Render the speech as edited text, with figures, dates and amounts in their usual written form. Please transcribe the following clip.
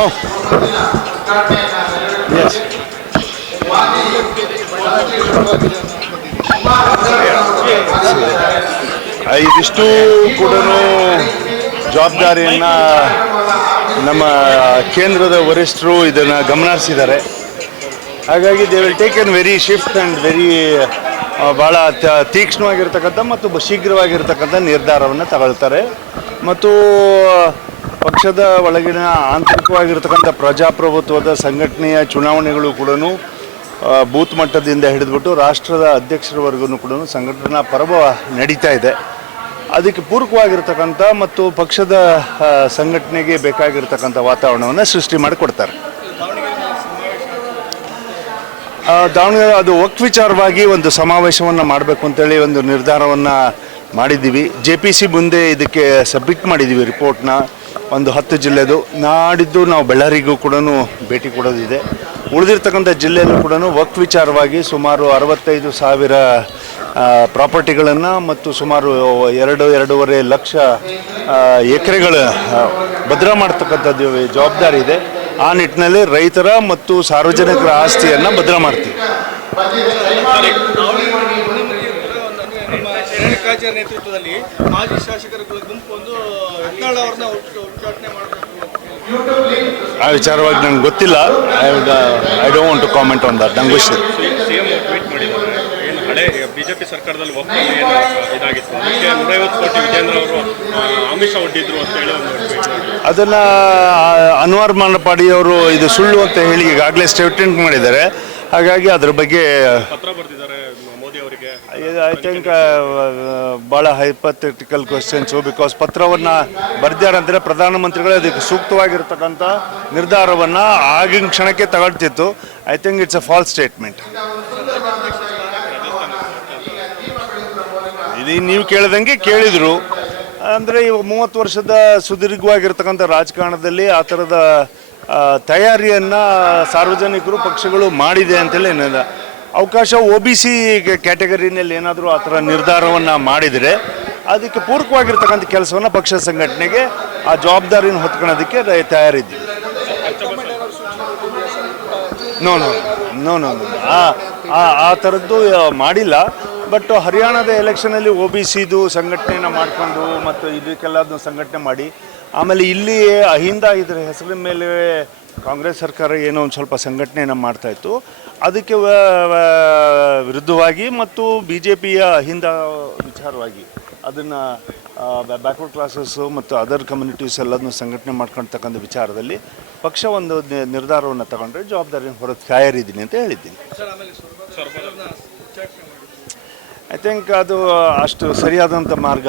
Oh, yes. ಇದಿಷ್ಟು ಕೂಡ ಜವಾಬ್ದಾರಿಯನ್ನು ನಮ್ಮ ಕೇಂದ್ರದ ವರಿಷ್ಠರು ಇದನ್ನು ಗಮನಿಸಿದ್ದಾರೆ. ಹಾಗಾಗಿ they will take an very shift and very ಭಾಳ ತೀಕ್ಷ್ಣವಾಗಿರ್ತಕ್ಕಂಥ ಮತ್ತು ಶೀಘ್ರವಾಗಿರ್ತಕ್ಕಂಥ ನಿರ್ಧಾರವನ್ನು ತಗೊಳ್ತಾರೆ. ಮತ್ತು ಪಕ್ಷದ ಒಳಗಿನ ಆಂತರಿಕವಾಗಿರ್ತಕ್ಕಂಥ ಪ್ರಜಾಪ್ರಭುತ್ವದ ಸಂಘಟನೆಯ ಚುನಾವಣೆಗಳು ಕೂಡ ಬೂತ್ ಮಟ್ಟದಿಂದ ಹಿಡಿದುಬಿಟ್ಟು ರಾಷ್ಟ್ರದ ಅಧ್ಯಕ್ಷರವರೆಗೂ ಕೂಡ ಸಂಘಟನಾ ಪರ್ವ ನಡೀತಾ ಇದೆ. ಅದಕ್ಕೆ ಪೂರಕವಾಗಿರ್ತಕ್ಕಂಥ ಮತ್ತು ಪಕ್ಷದ ಸಂಘಟನೆಗೆ ಬೇಕಾಗಿರ್ತಕ್ಕಂಥ ವಾತಾವರಣವನ್ನು ಸೃಷ್ಟಿ ಮಾಡಿಕೊಡ್ತಾರೆ. ದಾವಣಗೆರೆ ಅದು ವಕ್ಫ್ ವಿಚಾರವಾಗಿ ಒಂದು ಸಮಾವೇಶವನ್ನು ಮಾಡಬೇಕು ಅಂತೇಳಿ ಒಂದು ನಿರ್ಧಾರವನ್ನು ಮಾಡಿದ್ದೀವಿ. JPC ಮುಂದೆ ಇದಕ್ಕೆ ಸಬ್ಮಿಟ್ ಮಾಡಿದ್ದೀವಿ ರಿಪೋರ್ಟ್ನ. ಒಂದು 10 ಜಿಲ್ಲೆದು. ನಾಡಿದ್ದು ನಾವು ಬಳ್ಳಾರಿಗೂ ಕೂಡ ಭೇಟಿ ಕೊಡೋದಿದೆ. ಉಳಿದಿರ್ತಕ್ಕಂಥ ಜಿಲ್ಲೆಯಲ್ಲೂ ಕೂಡ ವಕ್ಫ್ ವಿಚಾರವಾಗಿ ಸುಮಾರು 65,000 ಪ್ರಾಪರ್ಟಿಗಳನ್ನು ಮತ್ತು ಸುಮಾರು 2-2.5 ಲಕ್ಷ ಎಕರೆಗಳ ಭದ್ರ ಮಾಡ್ತಕ್ಕಂಥದ್ದು ಜವಾಬ್ದಾರಿ ಇದೆ. ಆ ನಿಟ್ಟಿನಲ್ಲಿ ರೈತರ ಮತ್ತು ಸಾರ್ವಜನಿಕರ ಆಸ್ತಿಯನ್ನು ಭದ್ರ ಮಾಡ್ತೀವಿ. ನೇತೃತ್ವದಲ್ಲಿ ಮಾಜಿ ಶಾಸಕರ ಗುಂಪು ಒಂದು ಅವ್ರನ್ನ ಉದ್ಘಾಟನೆ ಮಾಡಬೇಕು. ಆ ವಿಚಾರವಾಗಿ ನಂಗೆ ಗೊತ್ತಿಲ್ಲ. I don't want to comment on that. ನಂಗೆ ಗೊತ್ತಿಲ್ಲ. ಸಿಎಂ ಟ್ವೀಟ್ ಮಾಡಿದ್ದಾರೆ, ಏನು ಹಳೆ ಬಿಜೆಪಿ ಸರ್ಕಾರದಲ್ಲಿ ಒಪ್ಪಂದ ಏನು ಇದಾಗಿತ್ತು ಅದಕ್ಕೆ 150 ಕೋಟಿ ವಿಜೇಂದ್ರ ಅವರು ಆಮಿಷ ಒಡ್ಡಿದ್ರು ಅಂತ ಹೇಳಿ ಒಂದು ಟ್ವೀಟ್ ಮಾಡಿದ್ದಾರೆ. ಅದನ್ನು ಅನ್ವರ್ ಮಾನಪಾಡಿಯವರು ಇದು ಸುಳ್ಳು ಅಂತ ಹೇಳಿ ಈಗಾಗಲೇ ಸ್ಟೇಟ್ಮೆಂಟ್ ಮಾಡಿದ್ದಾರೆ. ಹಾಗಾಗಿ ಅದ್ರ ಬಗ್ಗೆ ಪತ್ರ ಬರೆದಿದ್ದಾರೆ ಮೋದಿ ಅವರಿಗೆ. ಐ ಥಿಂಕ್ ಭಾಳ ಹೈಪಥೆಟಿಕಲ್ ಕ್ವೆಶ್ಚನ್ಸು. ಬಿಕಾಸ್ ಪತ್ರವನ್ನು ಬರೆದಾರಂದರೆ ಪ್ರಧಾನಮಂತ್ರಿಗಳು ಅದಕ್ಕೆ ಸೂಕ್ತವಾಗಿರ್ತಕ್ಕಂಥ ನಿರ್ಧಾರವನ್ನು ಆಗಿನ ಕ್ಷಣಕ್ಕೆ ತಗೊಳ್ತಿತ್ತು. I think it's a false statement. ಇದು ನೀವು ಕೇಳಿದಂಗೆ ಕೇಳಿದರು. ಅಂದರೆ ಇವಾಗ 30 ವರ್ಷದ ಸುದೀರ್ಘವಾಗಿರ್ತಕ್ಕಂಥ ರಾಜಕಾರಣದಲ್ಲಿ ಆ ಥರದ ತಯಾರಿಯನ್ನು ಸಾರ್ವಜನಿಕರು ಪಕ್ಷಗಳು ಮಾಡಿದೆ ಅಂತೇಳಿ ಅವಕಾಶ OBC ಕ್ಯಾಟಗರಿನಲ್ಲಿ ಏನಾದರೂ ಆ ಥರ ನಿರ್ಧಾರವನ್ನು ಮಾಡಿದರೆ ಅದಕ್ಕೆ ಪೂರಕವಾಗಿರ್ತಕ್ಕಂಥ ಕೆಲಸವನ್ನು ಪಕ್ಷ ಸಂಘಟನೆಗೆ ಆ ಜವಾಬ್ದಾರಿಯನ್ನು ಹೊತ್ಕೊಳ್ಳೋದಕ್ಕೆ ತಯಾರಿದ್ದೀವಿ. No no no no no ಆ ಥರದ್ದು ಮಾಡಿಲ್ಲ. ಬಟ್ ಹರಿಯಾಣದ ಎಲೆಕ್ಷನಲ್ಲಿ OBCದು ಸಂಘಟನೆಯನ್ನು ಮಾಡಿಕೊಂಡು ಮತ್ತು ಇದಕ್ಕೆಲ್ಲದನ್ನು ಸಂಘಟನೆ ಮಾಡಿ ಆಮೇಲೆ ಇಲ್ಲಿ ಅಹಿಂದ ಇದರ ಹೆಸರಿನ ಮೇಲೆ ಕಾಂಗ್ರೆಸ್ ಸರ್ಕಾರ ಏನೋ ಒಂದು ಸ್ವಲ್ಪ ಸಂಘಟನೆಯನ್ನು ಮಾಡ್ತಾಯಿತ್ತು. ಅದಕ್ಕೆ ವಿರುದ್ಧವಾಗಿ ಮತ್ತು BJPಯ ಅಹಿಂದ ವಿಚಾರವಾಗಿ ಅದನ್ನು ಬ್ಯಾಕ್ವರ್ಡ್ ಕ್ಲಾಸಸ್ಸು ಮತ್ತು ಅದರ್ ಕಮ್ಯುನಿಟೀಸ್ ಎಲ್ಲದನ್ನು ಸಂಘಟನೆ ಮಾಡ್ಕೊಳ್ತಕ್ಕಂಥ ವಿಚಾರದಲ್ಲಿ ಪಕ್ಷ ಒಂದು ನಿರ್ಧಾರವನ್ನು ತಗೊಂಡ್ರೆ ಜವಾಬ್ದಾರಿಯನ್ನು ಹೊರತು ತಯಾರಿದ್ದೀನಿ ಅಂತ ಹೇಳಿದ್ದೀನಿ. ಐ ಥಿಂಕ್ ಅದು ಅಷ್ಟು ಸರಿಯಾದಂಥ ಮಾರ್ಗ